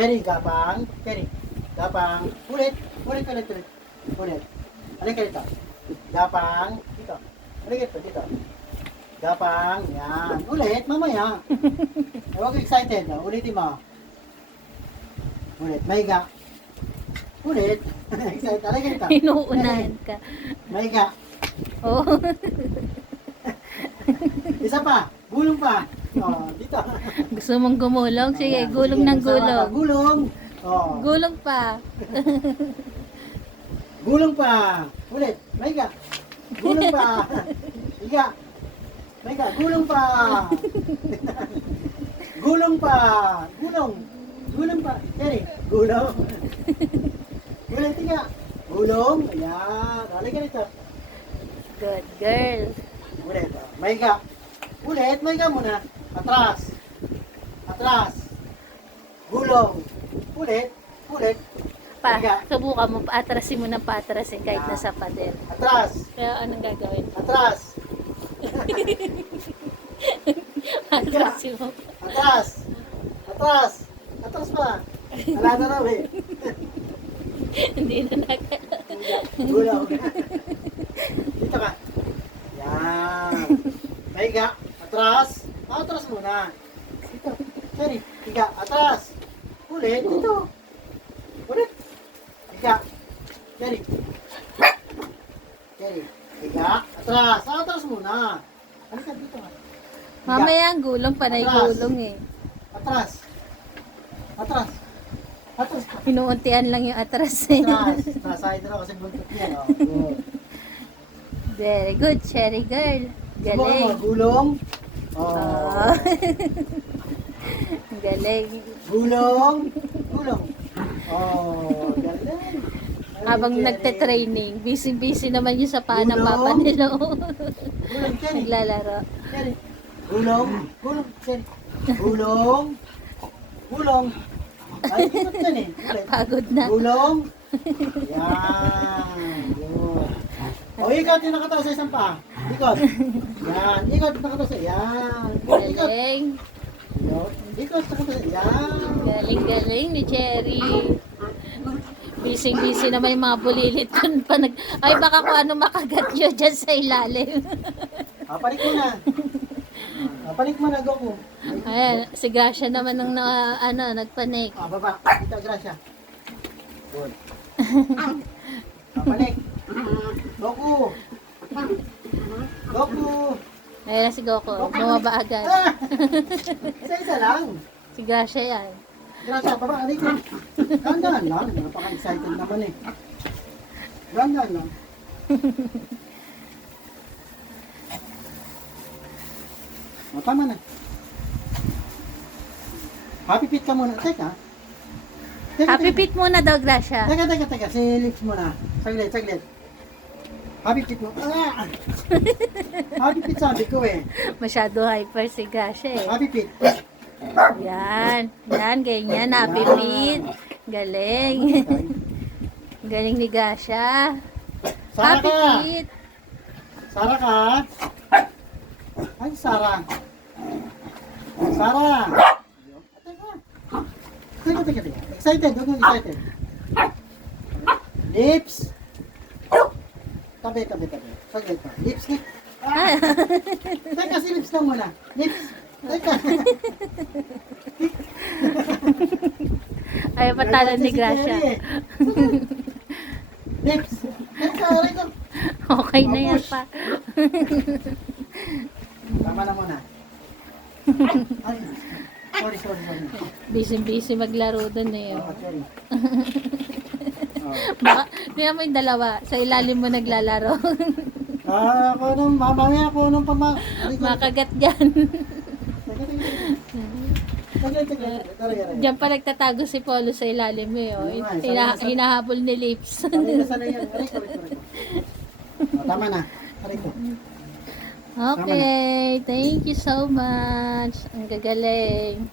Cherry, gapang. Cherry, gapang. Ulit. Ulit. Halika dito. Gapang. Dito. Halika dito. Gapang. Yan. Ulit, mamaya. Huwag excited. Ulitin mo. Ulit. Mahiga. Ulit. Excited. Halika dito. Inuunahan ka. Mahiga. Oh. Isa pa. Gulong pa. Oh, dito. Gusto mong gumulong? Sige, Ayan. gulong Sige, ng sama ka. gulong. Gulong. Oh. Gulong pa. Gulong pa. Ulit. Mahiga. Gulong pa. Higa. Mahiga. Gulong pa. Gulong pa. Gulong. Gulong pa. Cherry. Gulong. Ulit. Higa. Gulong. Ayan. Halika dito. Good girl. Ulit. Mahiga. Ulit. Mahiga muna. Atras. Atras. Gulong. Ulit. Ulit. Mahiga. Subukan mo, paatrasin mo na paatrasin kahit nasa pader. Atras. Kaya anong gagawin? Atras. Paatrasin mo. Atras. Atras. Atras pa. Wala na raw eh. Hindi na nagalaw. Gulong. Dito ka. Yan. Mahiga. Atras. Atras muna. Dito. Sorry. Higa. Atras. Ulit. Dito. Ulit. Higa. Sorry. Sorry. Higa. Atras. Atras muna. Halika dito ka. Higa. Mamaya ang gulong, panay gulong eh. Atras. Atras. Atras. Inuuntian lang yung atras eh. Atras. Naside raw kasi buntot niya. Oh, good. Very good, Cherry girl. Subukan mo, Galing. gulong. Oh. Oh. Galing. Gulong. Gulong. Oh, galing. Habang Cherry. nagte-training, busy-busy naman yung sa ng Gulong. papa nila. Gulong, Cherry. Naglalaro. Cherry. Gulong. Gulong, Cherry. Gulong. Gulong. Ay, ikot yan eh. Ulit. Pagod na. Gulong. Yan. Yun. O, ikot yung nakataas sa isang paa. Ikot. Yan. Ikot nakataas sa. Yan. Ikot. Galing. Yun. Ikot nakataas sa. Yan. Galing ni Cherry. Busy naman yung mga bulilit dun pa ay baka kung ano makagat yun dyan sa ilalim. Panik mo na. Panik mo na, Goku. Ayan, si Gracia naman nung nagpanik. Baba. Dito, Gracia. Good. Panik. Goku. Goku. Ayan na si Goku, bumaba agad. Isa-isa lang. Si Gracia yan. Gracia, baba. Anik mo. Gandaan lang. Napaka-excited naman eh. Gandaan lang. O, tama na. Happy feet ka muna. Teka. Happy feet muna daw, Gracia. Teka. Si lips muna. Saglit. Happy feet mo. Ah! Happy feet sabi ko eh. Masyado hyper si Gracia eh. Happy feet. Yan, ganyan. Happy feet. Galing. Galing ni Gracia. Sara Happy ka. feet. Sara ka. Ay, Sara. Sara. Teka. Excited. Huwag mong excited. Lips. Tabi. Saglit pa. Lips. Ah. Teka, si lips lang muna. Lips. Teka. Ay, patalo ni Gracia. Lips. Teka, aray ko. Okay na yan pa. Tama na muna. Ay, sorry. Busy maglaro dun eh. Oh, sorry. Baka, kaya mo yung dalawa, sa ilalim mo naglalaro. Ako nung mamaya ako nung pama. Makagat dyan. Tara. Diyan pa nagtatago si Polo sa ilalim eh. Oh. Hinahabol ni Lips. Sanay yan. Tama na. Aray ko. Okay, thank you so much. Ang gagaling.